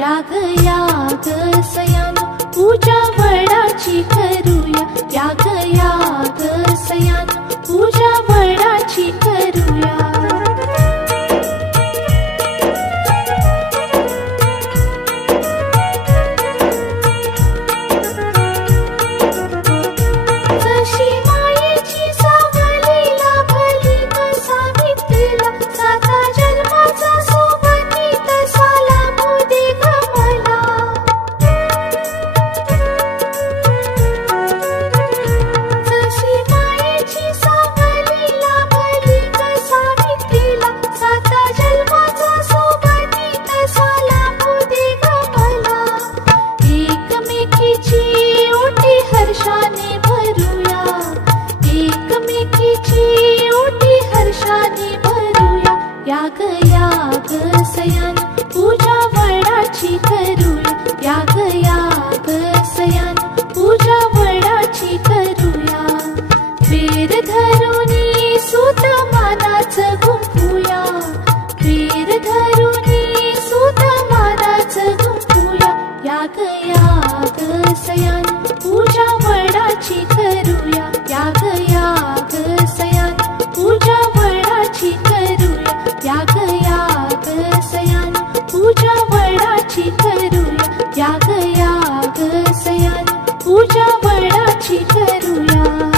याग याग सयानो पूजा वडाची करूया, याग याग सयानो पूजा वडाची करूया। याग याग सयानो पूजा वडाची करूया, याग याग सयानो पूजा वडाची करूया। वेर धरुनी सूत मानाच गुंफूया, वेर धरुनी सूत मानाच गुंफूया। याग याग सयानो पूजा वडाची करूया, याग याग सयानो पूजा वडाची करूया, याग याग सयानो पूजा वडाची करूया, याग याग सयानो पूजा वडाची करूया।